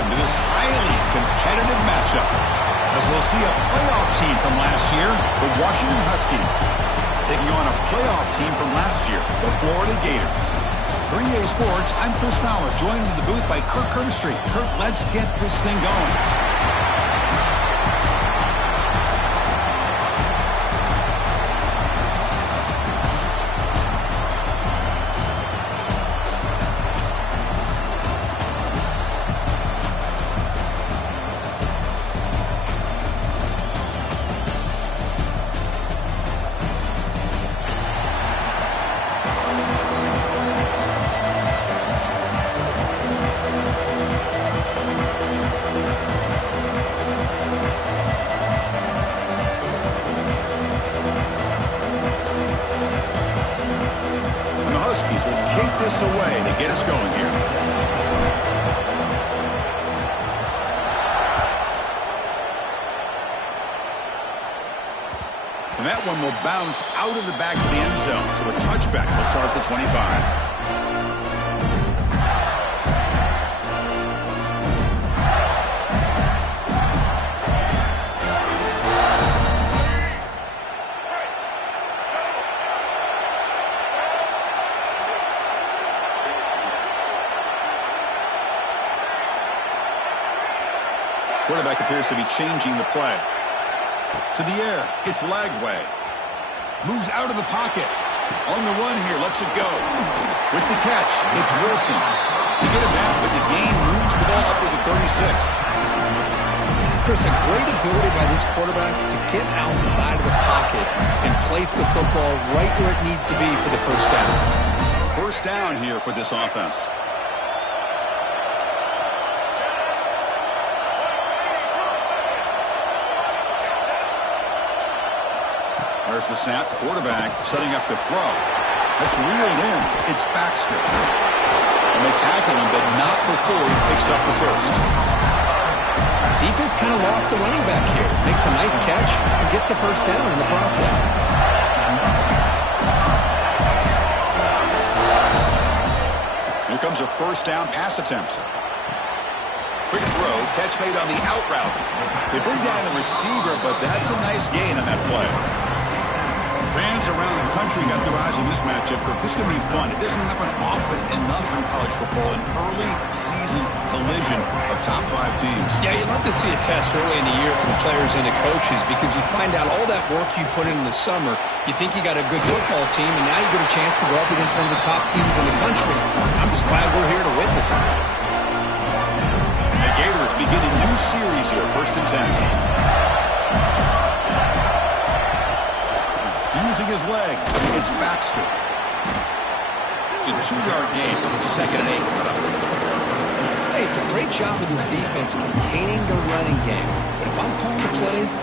welcome to this highly competitive matchup, as we'll see a playoff team from last year, the Washington Huskies, taking on a playoff team from last year, the Florida Gators. For EA Sports, I'm Chris Fowler, joined in the booth by Kirk Street. Kirk, let's get this thing going. Away to get us going here. And that one will bounce out of the back of the end zone, so a touchback will start the 25. Quarterback appears to be changing the play. To the air, it's Lagway. Moves out of the pocket. On the run here, lets it go. With the catch, it's Wilson. They get it back, but the gain moves the ball up to the 36. Chris, a great ability by this quarterback to get outside of the pocket and place the football right where it needs to be for the first down. First down here for this offense. There's the snap. Quarterback setting up the throw. That's reeled in. It's Baxter. And they tackle him, but not before he picks up the first. Defense kind of lost a running back here. Makes a nice catch and gets the first down in the process. Here comes a first down pass attempt. Quick throw. Catch made on the out route. They bring down the receiver, but that's a nice gain on that play. Fans around the country got their eyes on this matchup. This is going to be fun. It doesn't happen often enough in college football, an early season collision of top 5 teams. Yeah, you'd love to see a test early in the year for the players and the coaches because you find out all that work you put in the summer. You think you got a good football team, and now you get a chance to go up against one of the top teams in the country. I'm just glad we're here to witness it. The Gators begin a new series here, 1st and 10. Using his legs, it's Baxter. It's a 2-yard gain, 2nd and 8. Hey, it's a great job of this defense containing the running game. But if I'm calling the plays,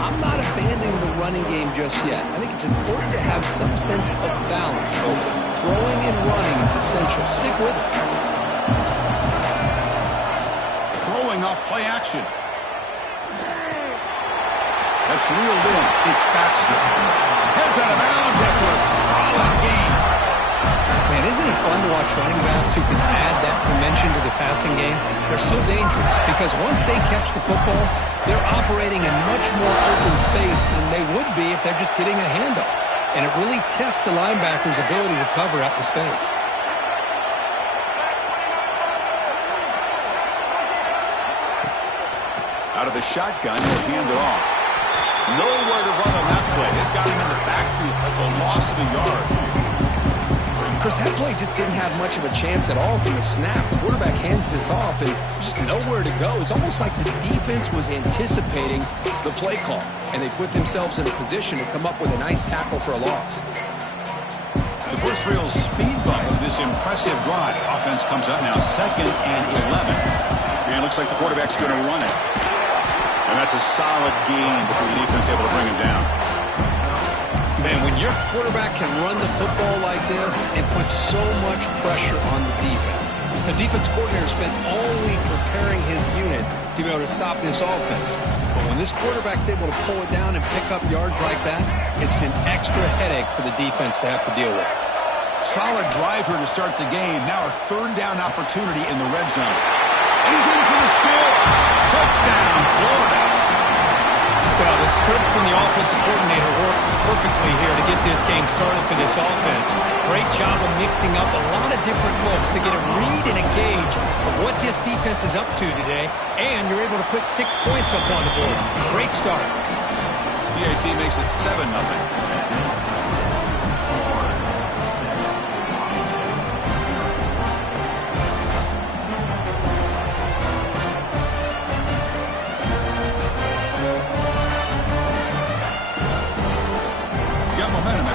I'm not abandoning the running game just yet. I think it's important to have some sense of balance. So throwing and running is essential. Stick with it. Throwing off play action. That's reeled in. It's Baxter. Heads out of bounds after a solid gain. Man, isn't it fun to watch running backs who can add that dimension to the passing game? They're so dangerous because once they catch the football, they're operating in much more open space than they would be if they're just getting a handoff. And it really tests the linebacker's ability to cover out the space. Out of the shotgun, he'll hand it off. Nowhere to run on that play. They've got him in the backfield. That's a loss of a yard. Chris, that play just didn't have much of a chance at all from the snap. The quarterback hands this off and just nowhere to go. It's almost like the defense was anticipating the play call, and they put themselves in a position to come up with a nice tackle for a loss. The first real speed bump of this impressive drive. Offense comes up now 2nd and 11. And it looks like the quarterback's going to run it. And that's a solid gain before the defense able to bring him down. Man, when your quarterback can run the football like this, it puts so much pressure on the defense. The defense coordinator spent all week preparing his unit to be able to stop this offense. But when this quarterback's able to pull it down and pick up yards like that, it's an extra headache for the defense to have to deal with. Solid drive here to start the game. Now a 3rd down opportunity in the red zone. And he's in for the score. script from the offensive coordinator works perfectly here to get this game started for this offense. Great job of mixing up a lot of different looks to get a read and a gauge of what this defense is up to today, and you're able to put 6 points up on the board. Great start. PAT makes it 7-0.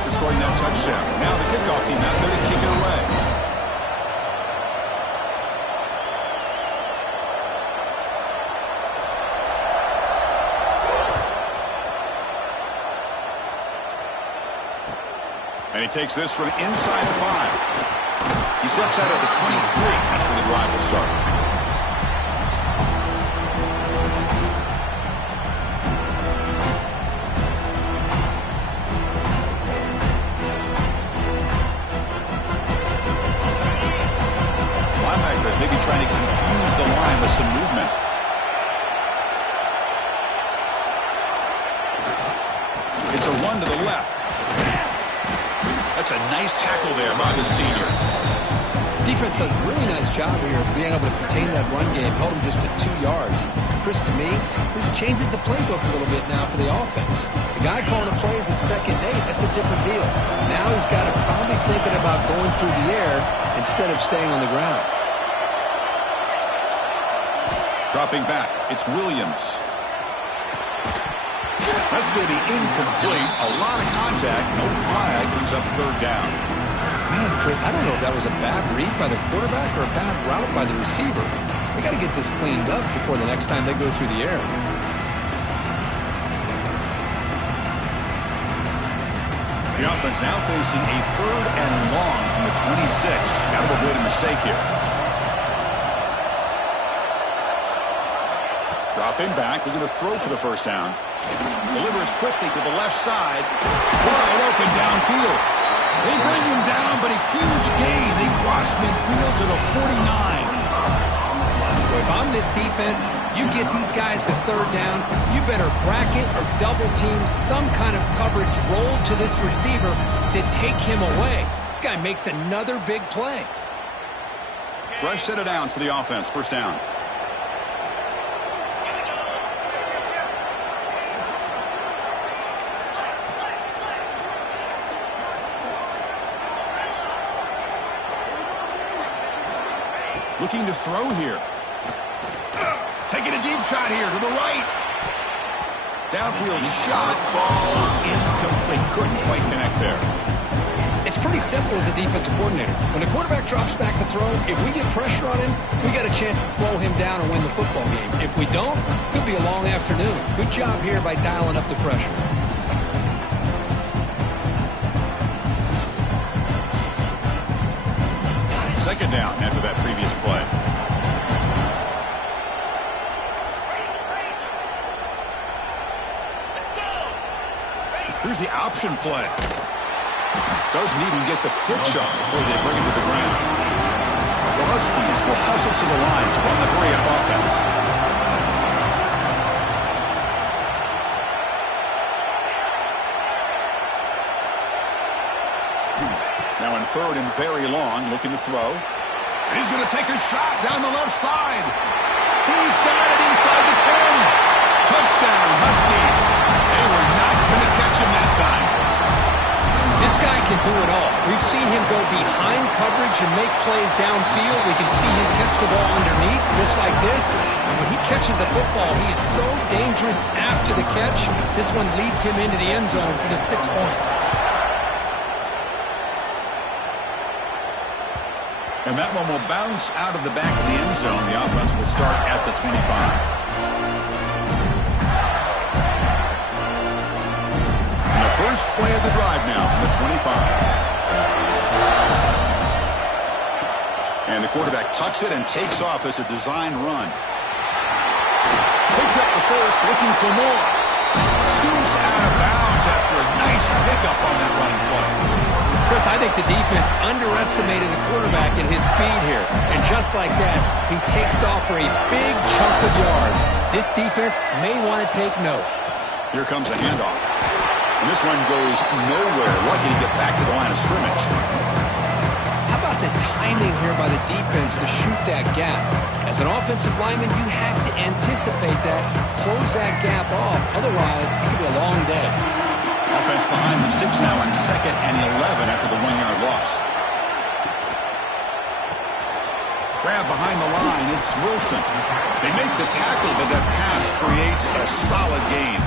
Scoring that touchdown. Now the kickoff team out there to kick it away. And he takes this from inside the 5. He steps out at the 23. That's where the drive will start. Maybe trying to confuse the line with some movement. It's a run to the left. That's a nice tackle there by the senior. Defense does a really nice job here of being able to contain that run game, held him just at 2 yards. Chris, to me, this changes the playbook a little bit now for the offense. The guy calling the plays at 2nd and 8, that's a different deal. Now he's got to probably thinking about going through the air instead of staying on the ground. Dropping back, it's Williams. That's going to be incomplete. A lot of contact, no flag, brings up 3rd down. Man, Chris, I don't know if that was a bad read by the quarterback or a bad route by the receiver. They got to get this cleaned up before the next time they go through the air. The offense now facing a 3rd and long from the 26. Got to avoid a mistake here. Dropping back, they're going to throw for the 1st down. Delivers quickly to the left side. Wide open downfield. They bring him down, but a huge gain. They cross midfield to the 49. Well, if I'm this defense, you get these guys to 3rd down, you better bracket or double team some kind of coverage roll to this receiver to take him away. This guy makes another big play. Fresh set of downs for the offense. 1st down. Looking to throw here. Taking a deep shot here to the right. Downfield shot falls incomplete. Couldn't quite connect there. It's pretty simple as a defensive coordinator. When the quarterback drops back to throw, if we get pressure on him, we got a chance to slow him down and win the football game. If we don't, could be a long afternoon. Good job here by dialing up the pressure. Second down after that previous play. Here's the option play. Doesn't even get the pitch up before they bring it to the ground. The Huskies will hustle to the line to run the hurry-up offense. Now in 3rd and very long, looking to throw. And he's going to take a shot down the left side. He's got it inside the 10. Touchdown, Huskies. They were not going to catch him that time. This guy can do it all. We've seen him go behind coverage and make plays downfield. We can see him catch the ball underneath, just like this. And when he catches a football, he is so dangerous after the catch. This one leads him into the end zone for the 6 points. And that one will bounce out of the back of the end zone. The offense will start at the 25. And the first play of the drive now from the 25. And the quarterback tucks it and takes off as a design run. Picks up the first, looking for more. Scoots out of bounds after a nice pickup on that running play. Chris, I think the defense underestimated the quarterback at his speed here. And just like that, he takes off for a big chunk of yards. This defense may want to take note. Here comes a handoff. And this one goes nowhere. Lucky to get back to the line of scrimmage. How about the timing here by the defense to shoot that gap? As an offensive lineman, you have to anticipate that, close that gap off. Otherwise, it could be a long day. Offense behind the 6 now on 2nd and 11 after the 1-yard loss. Grab behind the line, it's Wilson. They make the tackle, but that pass creates a solid gain.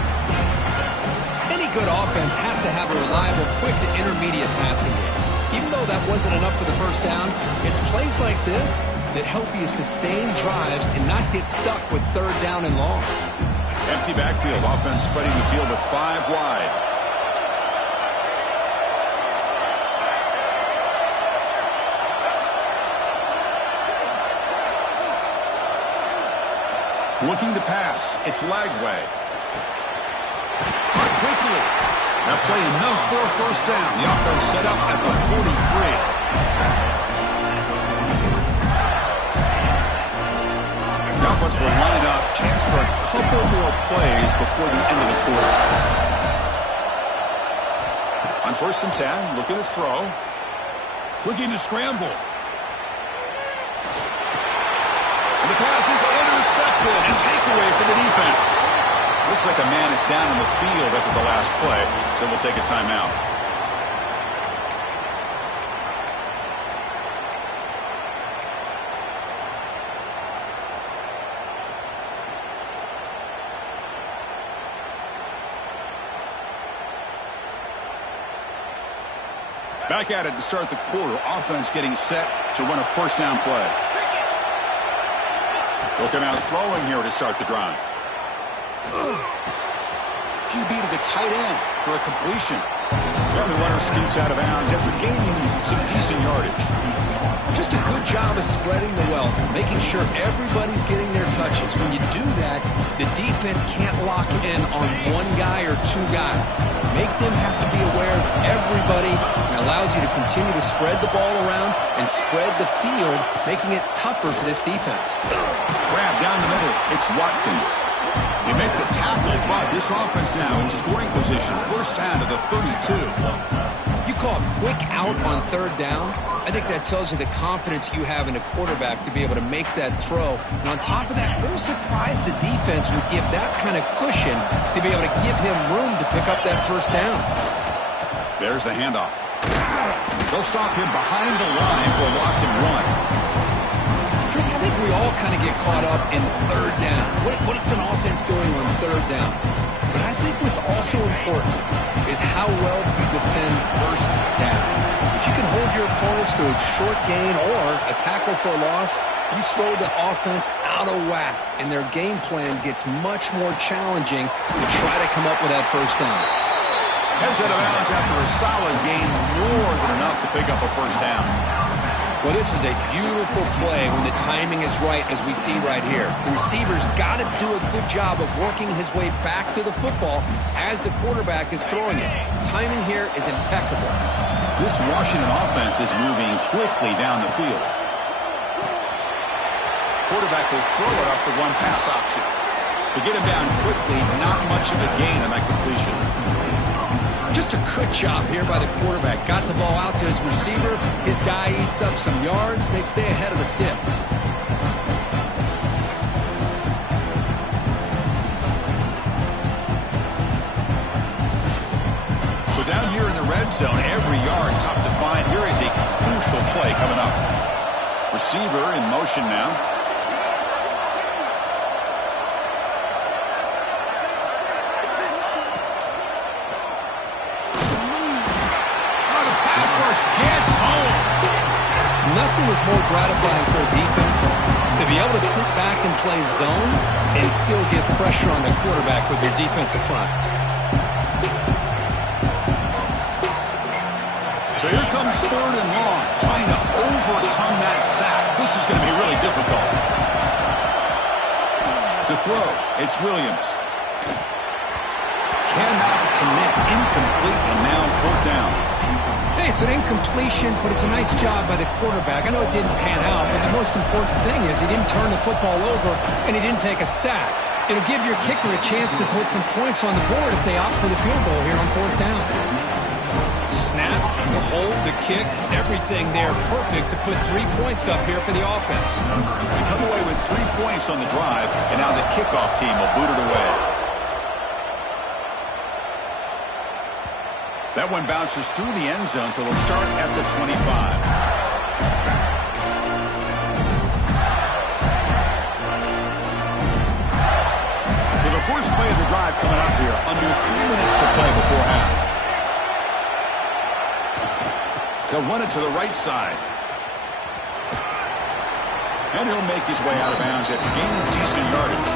Any good offense has to have a reliable, quick to intermediate passing game. Even though that wasn't enough for the first down, it's plays like this that help you sustain drives and not get stuck with 3rd down and long. Empty backfield, offense spreading the field with 5 wide. Looking to pass, it's Lagway. Caught quickly. That play enough for a first down. The offense set up at the 43. The offense will line up. Chance for a couple more plays before the end of the quarter. On 1st and 10, looking to throw. Looking to scramble. And the pass is intercepted. And takeaway for the defense. Looks like a man is down in the field after the last play, so we'll take a timeout. Back at it to start the quarter. Offense getting set to run a first down play. They'll come out throwing here to start the drive. QB to the tight end for a completion. Well, the runner scoots out of bounds after gaining some decent yardage. Just a good job of spreading the wealth, making sure everybody's getting their touches. When you do that, the defense can't lock in on one guy or 2 guys. Make them have to be aware of everybody, and allows you to continue to spread the ball around and spread the field, making it tougher for this defense. Grab down the middle. It's Watkins. They make the tackle, but this offense now in scoring position. First down to the 32. You call it quick out on 3rd down. I think that tells you the confidence you have in a quarterback to be able to make that throw. And on top of that, we're surprised the defense would give that kind of cushion to be able to give him room to pick up that first down. There's the handoff. They'll stop him behind the line for a loss of 1. Chris, I think we all kind of get caught up in 3rd down. What's an offense going on 3rd down? But I think what's also important is how well you defend first down. If you can hold your opponents to a short gain or a tackle for a loss, you throw the offense out of whack, and their game plan gets much more challenging to try to come up with that first down. Heads out of bounds after a solid gain, more than enough to pick up a first down. Well, this is a beautiful play when the timing is right, as we see right here. The receiver's got to do a good job of working his way back to the football as the quarterback is throwing it. Timing here is impeccable. This Washington offense is moving quickly down the field. Quarterback will throw it off the one pass option. To get him down quickly, not much of a gain on that completion. Just a good job here by the quarterback. Got the ball out to his receiver. His guy eats up some yards. They stay ahead of the sticks. So down here in the red zone, every yard tough to find. Here is a crucial play coming up. Receiver in motion now. Gets home. Nothing is more gratifying for a defense to be able to sit back and play zone and still get pressure on the quarterback with your defensive front. So here comes 3rd and long, trying to overcome that sack. This is going to be really difficult. To throw, it's Williams. Cannot commit, incomplete, and now 4th down. Hey, it's an incompletion, but it's a nice job by the quarterback. I know it didn't pan out, but the most important thing is he didn't turn the football over and he didn't take a sack. It'll give your kicker a chance to put some points on the board if they opt for the field goal here on 4th down. Snap, the hold, the kick, everything there perfect to put 3 points up here for the offense. They come away with 3 points on the drive, and now the kickoff team will boot it away. That one bounces through the end zone, so they'll start at the 25. So the first play of the drive coming up here, under 3 minutes to play before half. They'll run it to the right side. And he'll make his way out of bounds after gaining decent yardage.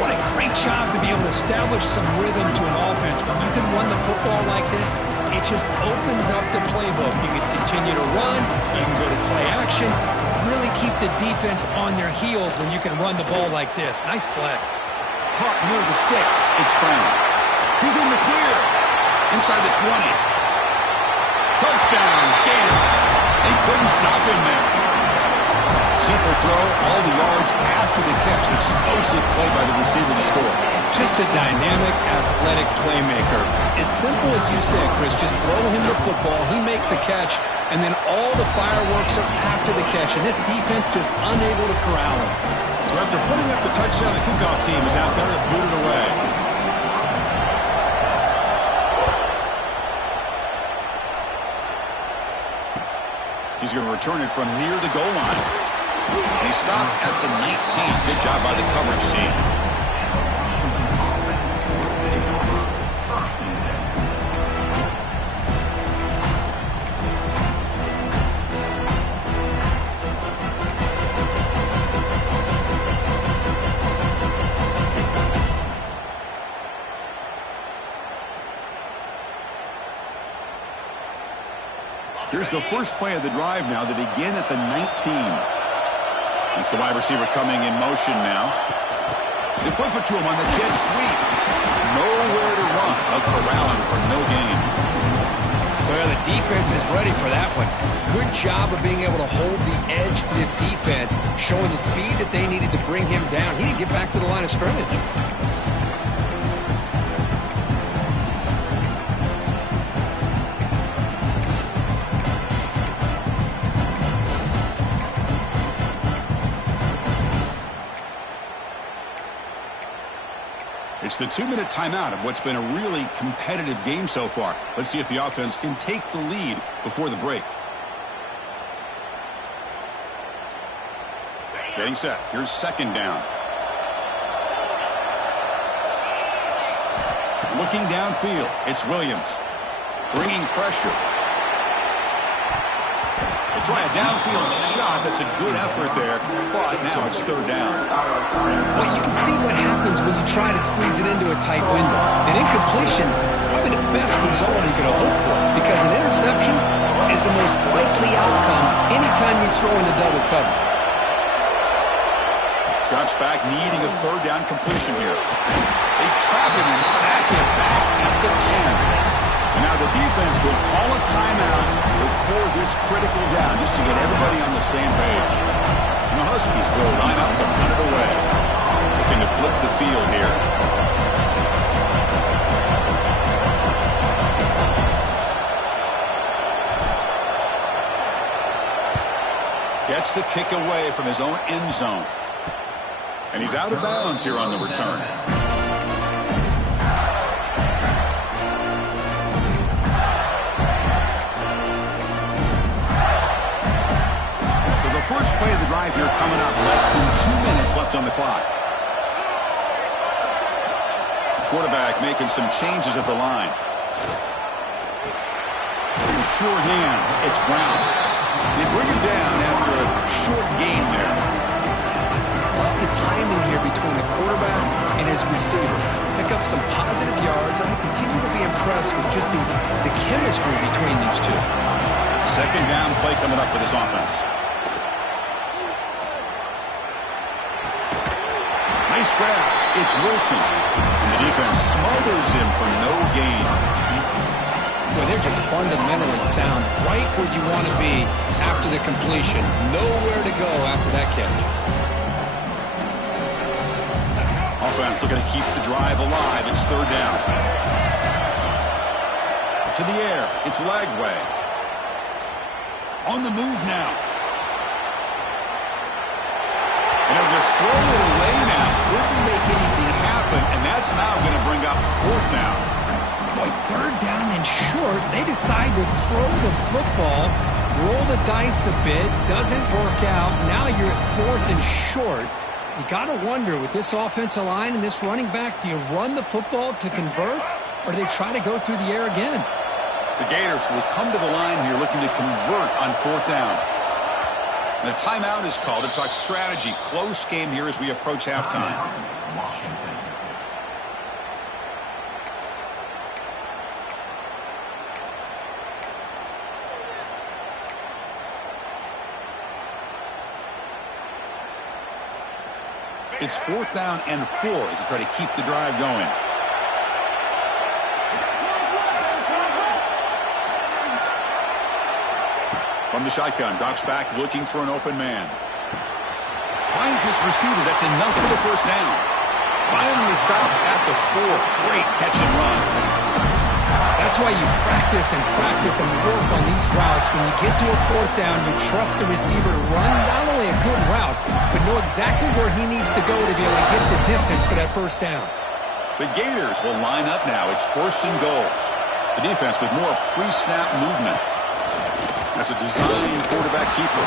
What a great job to be able to establish some rhythm to an offense. When you can run the football like this, it just opens up the playbook. You can continue to run. You can go to play action. Really keep the defense on their heels when you can run the ball like this. Nice play. Caught near the sticks. It's Brown. He's in the clear. Inside the 20. Touchdown, Gators. They couldn't stop him there. Simple throw, all the yards after the catch. Explosive play by the receiver to score. Just a dynamic, athletic playmaker. As simple as you said, Chris, just throw him the football, he makes a catch, and then all the fireworks are after the catch. And this defense just unable to corral him. So after putting up the touchdown, the kickoff team is out there to boot it away. He's going to return it from near the goal line. And he stopped at the 19. Good job by the coverage team. Here's the first play of the drive now. They begin at the 19. It's the wide receiver coming in motion now. They flip it to him on the jet sweep. Nowhere to run. A corralling for no gain. Well, the defense is ready for that one. Good job of being able to hold the edge to this defense, showing the speed that they needed to bring him down. He didn't get back to the line of scrimmage. It's the 2-minute timeout of what's been a really competitive game so far. Let's see if the offense can take the lead before the break. Getting set. Here's 2nd down. Looking downfield. It's Williams. Bringing pressure. They try a downfield shot. That's a good effort there. But now it's 3rd down. Well, you can see what happens when you try to squeeze it into a tight window. An incompletion is probably the best result you can hope for, because an interception is the most likely outcome anytime you throw in the double cover. Drops back, needing a 3rd down completion here. They trap him and sack him back at the 10. And now the defense will call a timeout before this critical down, just to get everybody on the same page. And the Huskies will line up to punt it away. Looking to flip the field here. Gets the kick away from his own end zone. And he's out of bounds here on the return. So the first play of the drive here coming up. Less than 2 minutes left on the clock. Quarterback making some changes at the line. In sure hands, it's Brown. They bring him down after a short gain there. Love the timing here between the quarterback and his receiver. Pick up some positive yards. I continue to be impressed with just the chemistry between these two. 2nd down play coming up for this offense. Nice grab. It's Wilson. And the defense smothers him for no gain. Well, they're just fundamentally sound, right where you want to be after the completion. Nowhere to go after that catch. offense looking to keep the drive alive. It's third down. To the air. It's Lagway. On the move now. And they'll just throw it away now. Couldn't make anything happen, and that's now going to bring up fourth down. Boy, third down and short. They decide to throw the football, roll the dice a bit, doesn't work out. Now you're at fourth and short. You got to wonder, with this offensive line and this running back, do you run the football to convert, or do they try to go through the air again? The Gators will come to the line here looking to convert on fourth down. And a timeout is called to talk strategy. Close game here as we approach halftime. It's fourth down and 4 as they try to keep the drive going. From the shotgun, drops back looking for an open man. Finds his receiver. That's enough for the first down. Finally stopped at the 4. Great catch and run. That's why you practice and work on these routes. When you get to a fourth down, you trust the receiver to run not only a good route, but know exactly where he needs to go to be able to get the distance for that first down. The Gators will line up now. It's first and goal. The defense with more pre-snap movement. That's a design quarterback keeper.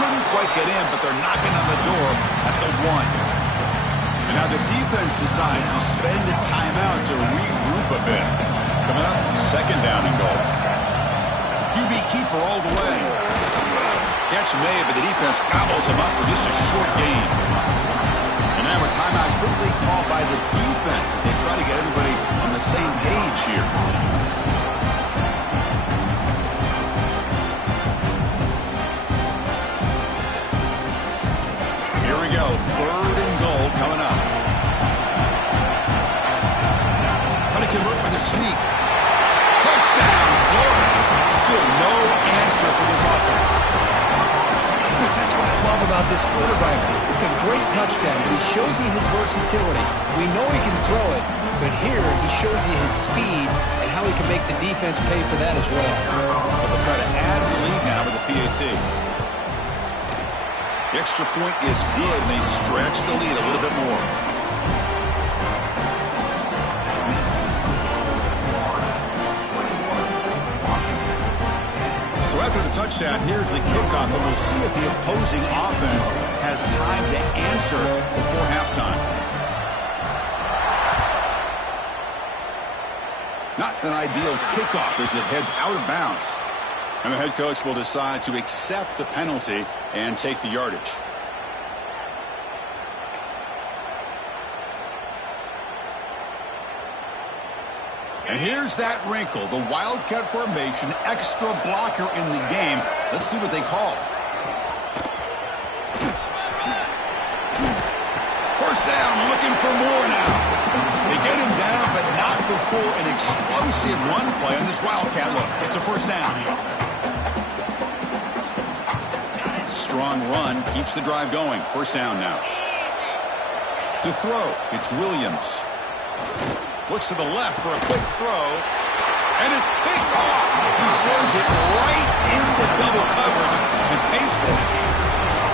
Couldn't quite get in, but they're knocking on the door at the 1. And now the defense decides to spend a timeout to regroup a bit. Coming up, second down and goal. QB keeper all the way. Catch made, but the defense gobbles him up for just a short gain. And now a timeout quickly called by the defense as they try to get everybody on the same page here. Here we go, third and goal coming up. Trying to convert with a sweep. Touchdown, Florida. Still no answer for this offense. Chris, that's what I love about this quarterback. It's a great touchdown, but he shows you his versatility. We know he can throw it, but here he shows you his speed and how he can make the defense pay for that as well. But they'll try to add the lead now with the PAT. The extra point is good, and they stretch the lead a little bit more. So after the touchdown, here's the kickoff, and we'll see if the opposing offense has time to answer before halftime. Not an ideal kickoff as it heads out of bounds. And the head coach will decide to accept the penalty and take the yardage. And here's that wrinkle, the Wildcat formation, extra blocker in the game. Let's see what they call. First down, looking for more now. They get him down, but not before an explosive run play on this Wildcat look. It's a first down. It's a strong run, keeps the drive going. First down now. To throw, it's Williams. Looks to the left for a quick throw, and it's picked off. He throws it right into double coverage and pays for it.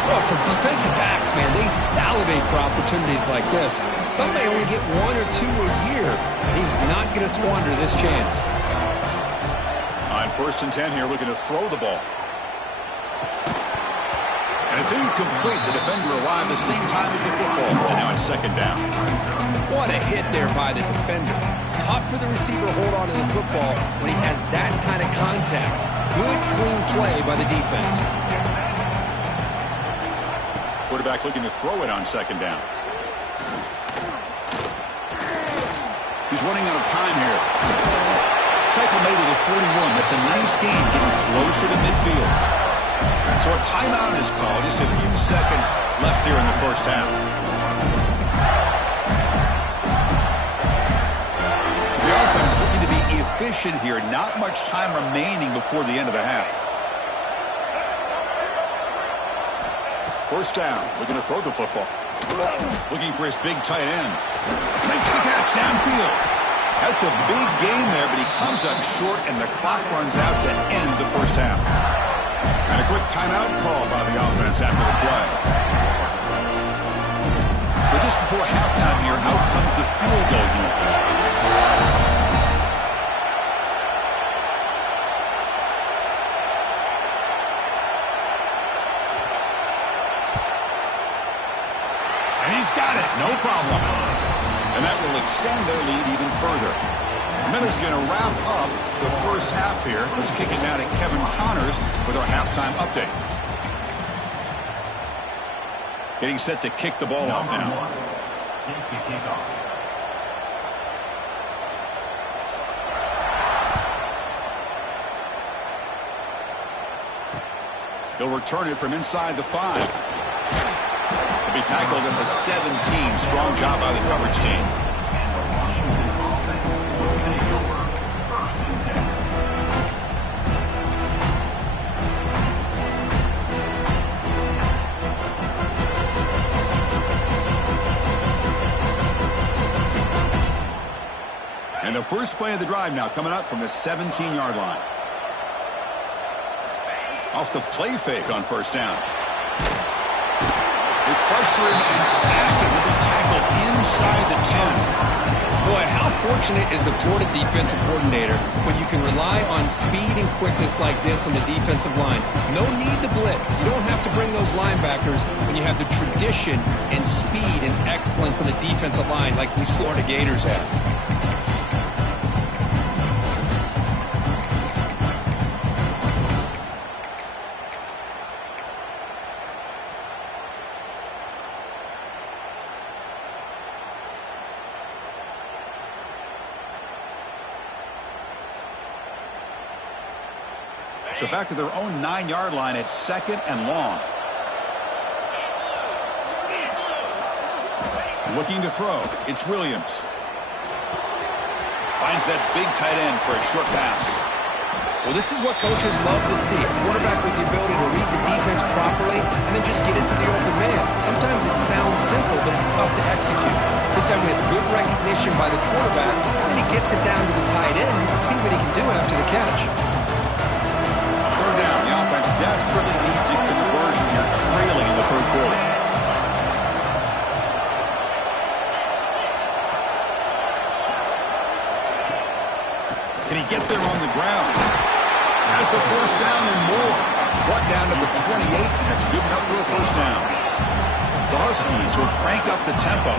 Well, for defensive backs, man, they salivate for opportunities like this. Some may only get 1 or 2 a year. He's not going to squander this chance. On first and 10 here, looking to throw the ball. And it's incomplete. The defender arrived the same time as the football. And now it's second down. What a hit there by the defender. Tough for the receiver to hold on to the football when he has that kind of contact. Good, clean play by the defense. Quarterback looking to throw it on second down. He's running out of time here. Tackle made it at 41. That's a nice gain, getting closer to midfield. So a timeout is called. Just a few seconds left here in the first half. So the offense looking to be efficient here. Not much time remaining before the end of the half. First down, looking to throw the football. Looking for his big tight end. Makes the catch downfield. That's a big gain there, but he comes up short, and the clock runs out to end the first half. And a quick timeout call by the offense after the play. So just before halftime here, out comes the field goal unit. And he's got it, no problem. And that will extend their lead even further. And then it's going to wrap up the first half here. Let's kick it down to Kevin Connors with our halftime update. Getting set to kick the ball off now. Safety kickoff. He'll return it from inside the 5. He'll be tackled at the 17. Strong job by the coverage team. And the first play of the drive now coming up from the 17-yard line. Off the play fake on first down. They pressure him and sack him. He'll be tackled inside the 10. Boy, how fortunate is the Florida defensive coordinator when you can rely on speed and quickness like this on the defensive line. No need to blitz. You don't have to bring those linebackers when you have the tradition and speed and excellence on the defensive line like these Florida Gators have. So back to their own 9-yard line at 2nd and long. Looking to throw. It's Williams. Finds that big tight end for a short pass. Well, this is what coaches love to see. A quarterback with the ability to read the defense properly and then just get it to the open man. Sometimes it sounds simple, but it's tough to execute. This time we have good recognition by the quarterback, and he gets it down to the tight end. You can see what he can do after the catch. Down. The offense desperately needs a conversion here, trailing in the third quarter. Can he get there on the ground? Has the first down and more. Brought down to the 28, and it's good enough for a first down. The Huskies will crank up the tempo.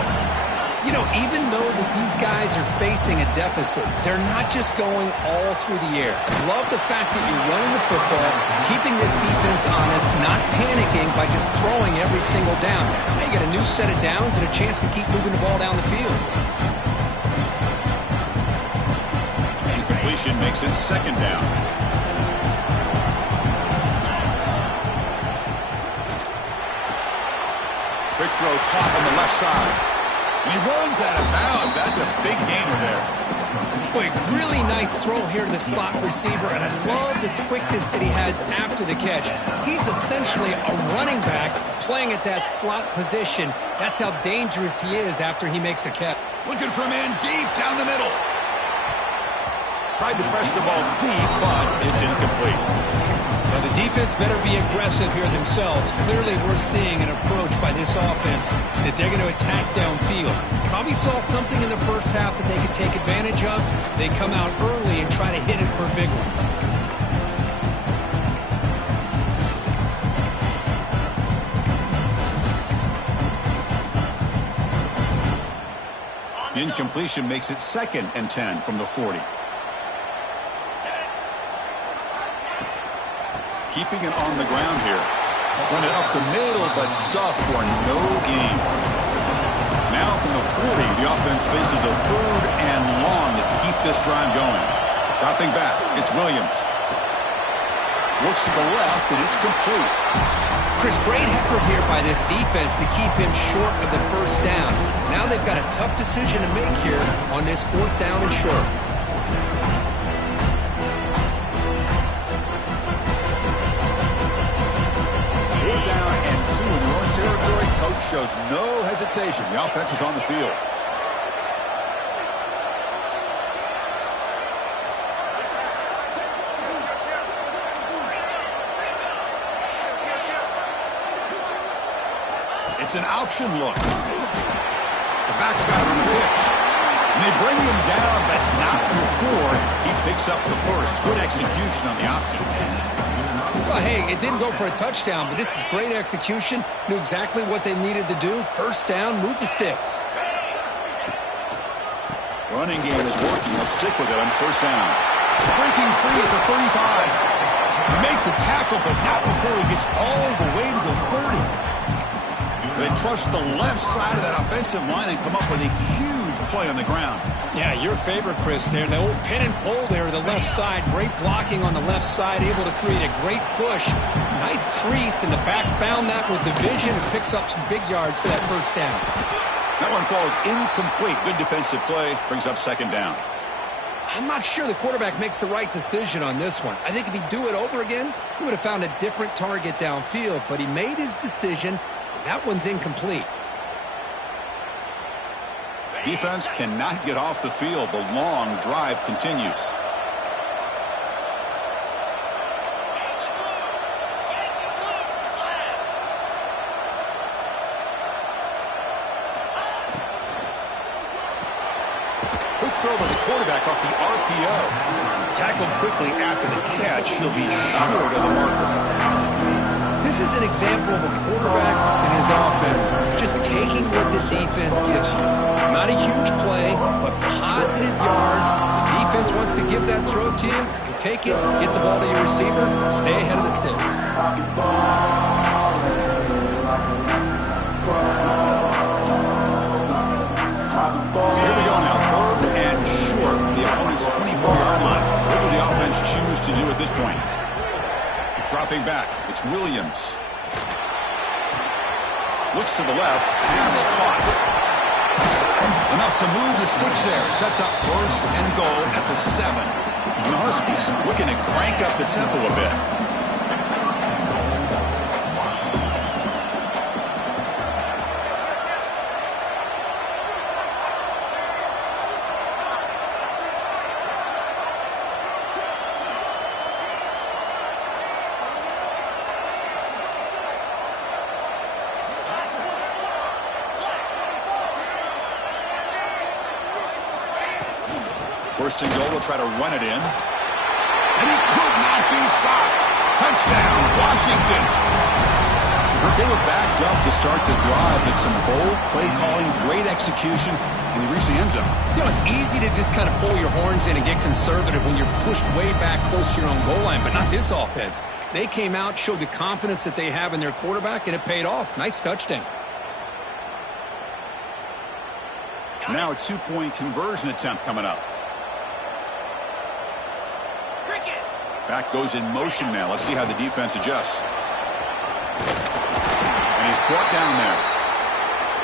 You know, even though these guys are facing a deficit, they're not just going all through the air. Love the fact that you're running the football, keeping this defense honest, not panicking by just throwing every single down. Now you get a new set of downs and a chance to keep moving the ball down the field. Incompletion makes it 2nd down. Quick throw caught on the left side. And he runs out of bounds. That's a big gainer there. Boy, really nice throw here to the slot receiver, and I love the quickness that he has after the catch. He's essentially a running back playing at that slot position. That's how dangerous he is after he makes a catch. Looking for a man deep down the middle. Tried to press the ball deep, but it's incomplete. Now the defense better be aggressive here themselves. Clearly we're seeing an approach by this offense that they're going to attack downfield. Probably saw something in the first half that they could take advantage of. They come out early and try to hit it for a big one. Incompletion makes it 2nd and 10 from the 40. Keeping it on the ground here. Run it up the middle, but stuffed for no gain. Now from the 40, the offense faces a 3rd and long to keep this drive going. Dropping back, it's Williams. Looks to the left, and it's complete. Chris, great effort here by this defense to keep him short of the first down. Now they've got a tough decision to make here on this 4th down and short. territory, coach shows no hesitation. The offense is on the field. It's an option look. The back's got him on the pitch. And they bring him down, but not before he picks up the first. Good execution on the option. Well, hey, it didn't go for a touchdown, but this is great execution. Knew exactly what they needed to do. First down, move the sticks. Running game is working. He'll stick with it on first down. Breaking free at the 35. Make the tackle, but not before he gets all the way to the 30. They trust the left side of that offensive line and come up with a huge play on the ground. Yeah, your favorite, Chris, there. The old pin and pull there, the left side. Great blocking on the left side, able to create a great push. Nice crease, and the back found that with the vision and picks up some big yards for that first down. That one falls incomplete. Good defensive play. Brings up second down. I'm not sure the quarterback makes the right decision on this one. I think if he'd do it over again, he would have found a different target downfield, but he made his decision. That one's incomplete. Defense cannot get off the field. The long drive continues. Quick throw by the quarterback off the RPO. Tackled quickly after the catch. He'll be short of the marker. This is an example of a quarterback and his offense just taking what the defense gives you. Not a huge play, but positive yards. The defense wants to give that throw to you. You take it, get the ball to your receiver, stay ahead of the sticks. Here we go now, third and short. The opponent's 24-yard line. What will the offense choose to do at this point? Dropping back, it's Williams. Looks to the left, pass caught. Enough to move the 6 there. Sets up first and goal at the 7. And the Huskies looking to crank up the tempo a bit. First and goal, they'll try to run it in. And he could not be stopped. Touchdown, Washington. But they were backed up to start the drive with some bold play calling, great execution, and he reached the end zone. You know, it's easy to just kind of pull your horns in and get conservative when you're pushed way back close to your own goal line, but not this offense. They came out, showed the confidence that they have in their quarterback, and it paid off. Nice touchdown. Now a two-point conversion attempt coming up. Back goes in motion now. Let's see how the defense adjusts. And he's brought down there.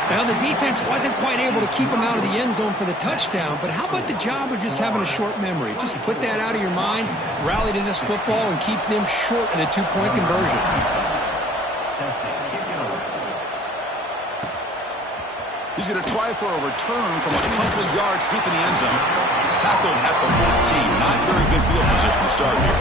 Now, the defense wasn't quite able to keep him out of the end zone for the touchdown, but how about the job of just having a short memory? Just put that out of your mind, rally to this football, and keep them short of the two-point conversion. He's going to try for a return from a couple of yards deep in the end zone. Tackled at the 14. Not very good field position to start here.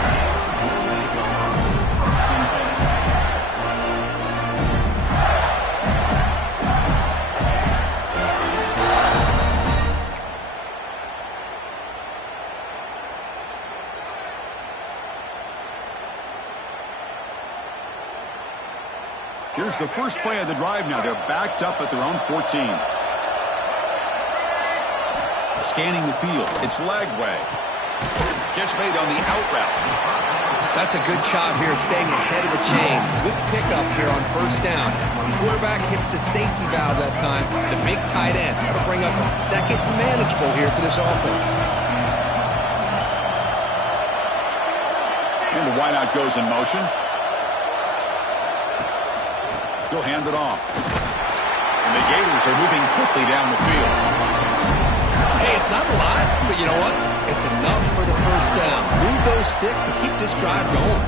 Here's the first play of the drive now. They're backed up at their own 14. Scanning the field. It's Lagway. Catch made on the out route. That's a good job here, staying ahead of the chains. Good pickup here on first down. The quarterback hits the safety valve that time. The big tight end. That'll bring up a second manageable here for this offense. And the wideout goes in motion. He'll hand it off. And the Gators are moving quickly down the field. Hey, it's not a lot, but you know what? It's enough for the first down. Move those sticks and keep this drive going.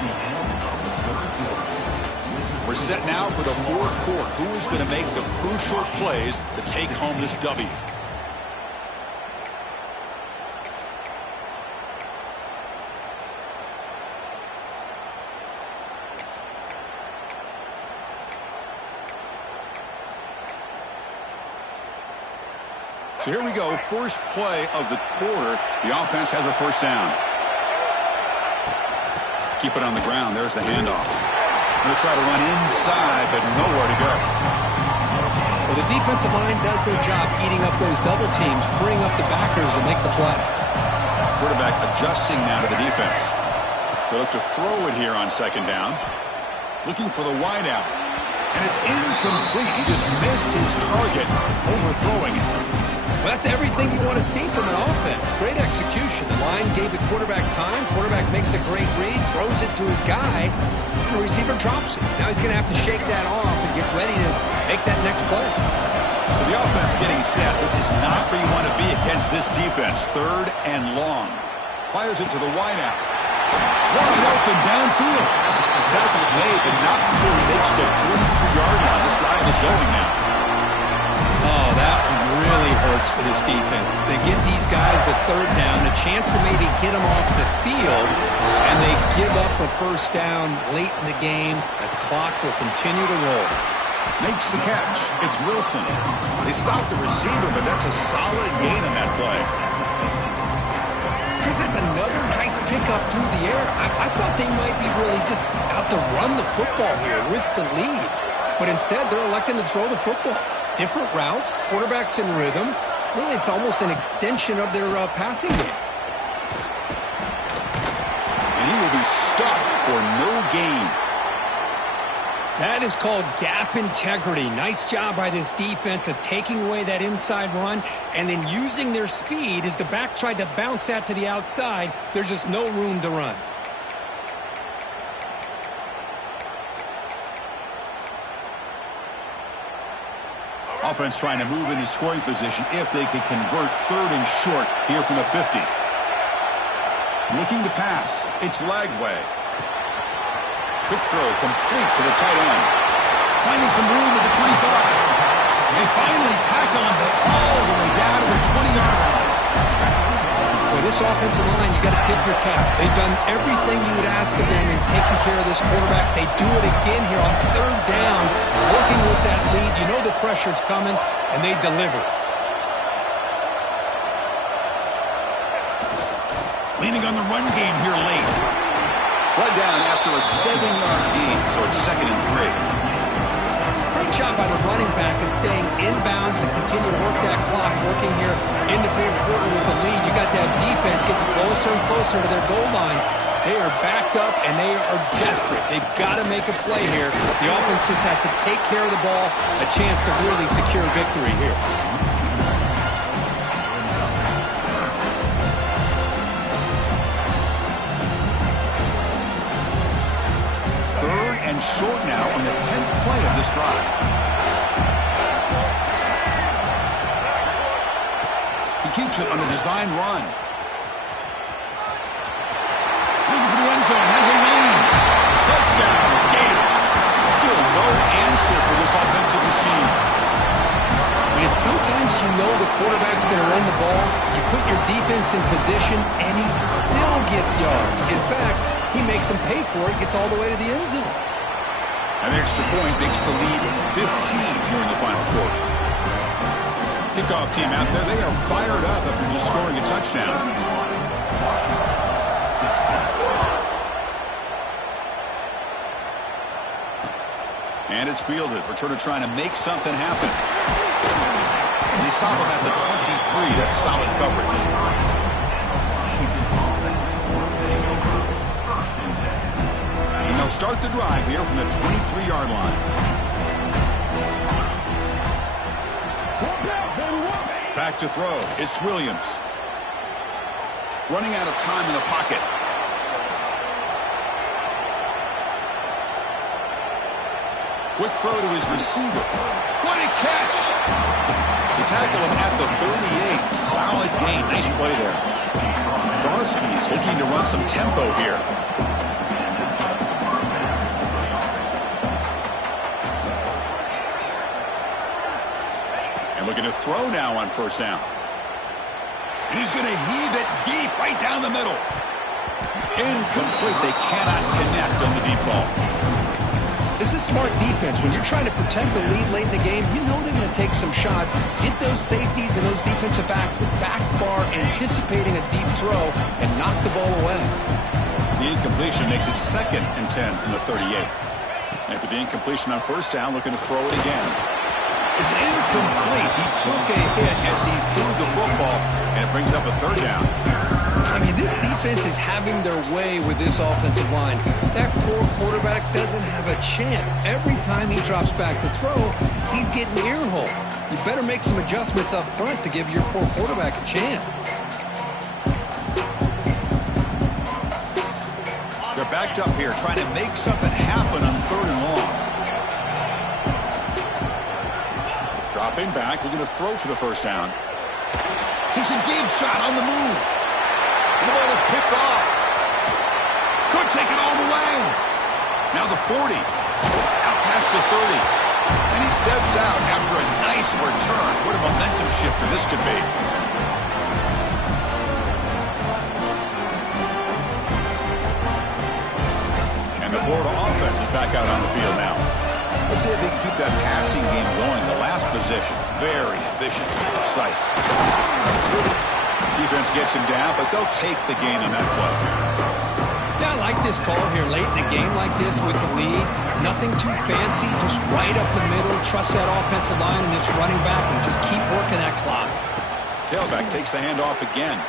the end of the third quarter. We're set now for the fourth quarter. Who is going to make the crucial plays to take home this W? So here we go, first play of the quarter. The offense has a first down. Keep it on the ground. There's the handoff. Going to try to run inside, but nowhere to go. Well, the defensive line does their job eating up those double teams, freeing up the backers to make the play. Quarterback adjusting now to the defense. They look to throw it here on second down. Looking for the wideout. And it's incomplete. He just missed his target, overthrowing it. Well, that's everything you want to see from an offense. Great execution. The line gave the quarterback time. Quarterback makes a great read, throws it to his guy, and the receiver drops it. Now he's going to have to shake that off and get ready to make that next play. So the offense getting set. This is not where you want to be against this defense. Third and long. Fires it to the wideout. Wide open downfield. Tackle's made, but not before he makes the 43-yard line. This drive is going now. Oh, that one really hurts for this defense. They give these guys the third down, a chance to maybe get them off the field, and they give up a first down late in the game. The clock will continue to roll. Makes the catch. It's Wilson. They stop the receiver, but that's a solid gain on that play. Chris, that's another nice pickup through the air. I thought they might be really just out to run the football here with the lead, but instead they're electing to throw the football. Different routes, quarterbacks in rhythm. Really, it's almost an extension of their passing game. And he will be stuffed for no gain. That is called gap integrity. Nice job by this defense of taking away that inside run and then using their speed as the back tried to bounce that to the outside. There's just no room to run. Offense trying to move into scoring position if they can convert third and short here from the 50. Looking to pass. It's Lagway. Quick throw complete to the tight end. Finding some room at the 25. They finally tackle him all the way down to the 20-yard line. Boy, this offensive line, you got to tip your cap. They've done everything you would ask of them in taking care of this quarterback. They do it again here on third down, working with that lead. You know the pressure's coming, and they deliver. Leaning on the run game here late. Blood down after a 7-yard gain, so it's 2nd and 3. Great job by the running back is staying inbounds to continue to work that clock, working here in the fourth quarter with the lead. You got that defense getting closer and closer to their goal line. They are backed up, and they are desperate. They've got to make a play here. The offense just has to take care of the ball, a chance to really secure victory here. Short now on the 10th play of this drive. He keeps it on a design run. Looking for the end zone. Has a lane. Touchdown. Gators. Still no answer for this offensive machine. And sometimes you know the quarterback's going to run the ball. You put your defense in position, and he still gets yards. In fact, he makes them pay for it, gets all the way to the end zone. An extra point makes the lead 15 here in the final quarter. Kickoff team out there. They are fired up after just scoring a touchdown. And it's fielded. Returner trying to make something happen. And they stop him at the 23. That's solid coverage. They'll start the drive here from the 23-yard line. Back to throw. It's Williams. Running out of time in the pocket. Quick throw to his receiver. What a catch! They tackle him at the 38. Solid gain. Nice play there. Garski's looking to run some tempo here. Looking to throw now on first down. And he's going to heave it deep right down the middle. Incomplete. They cannot connect on the deep ball. This is smart defense. When you're trying to protect the lead late in the game, you know they're going to take some shots, get those safeties and those defensive backs back far, anticipating a deep throw, and knock the ball away. The incompletion makes it 2nd and 10 from the 38. After the incompletion on first down, looking to throw it again. It's incomplete. He took a hit as he threw the football, and it brings up a 3rd down. I mean, this defense is having their way with this offensive line. That poor quarterback doesn't have a chance. Every time he drops back to throw, he's getting ear-hole. You better make some adjustments up front to give your poor quarterback a chance. They're backed up here, trying to make something happen on 3rd and long. Dropping back, looking to throw for the first down. He's a deep shot on the move. The ball is picked off. Could take it all the way. Now the 40. Out past the 30. And he steps out after a nice return. What a momentum shifter this could be. And the Florida offense is back out on the field now. Let's see if they can keep that passing game going. The last possession, very efficient, precise. Defense gets him down, but they'll take the gain on that play. Yeah, I like this call here late in the game like this with the lead. Nothing too fancy, just right up the middle. Trust that offensive line and just running back and just keep working that clock. Tailback takes the handoff again.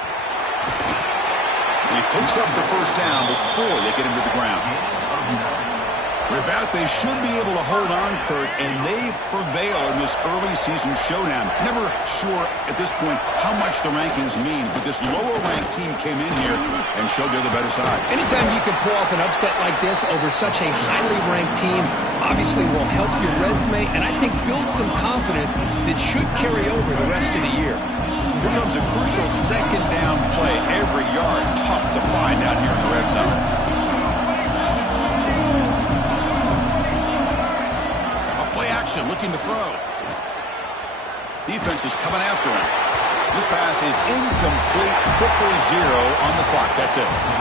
And he picks up the first down before they get him to the ground. With that, they should be able to hold on, Kurt, and they prevail in this early season showdown. Never sure at this point how much the rankings mean, but this lower-ranked team came in here and showed they're the better side. Anytime you can pull off an upset like this over such a highly ranked team, obviously will help your resume and I think build some confidence that should carry over the rest of the year. Here comes a crucial 2nd down play. Every yard tough to find out here in the red zone. Looking to throw. Defense is coming after him. This pass is incomplete. 0-0 on the clock. That's it.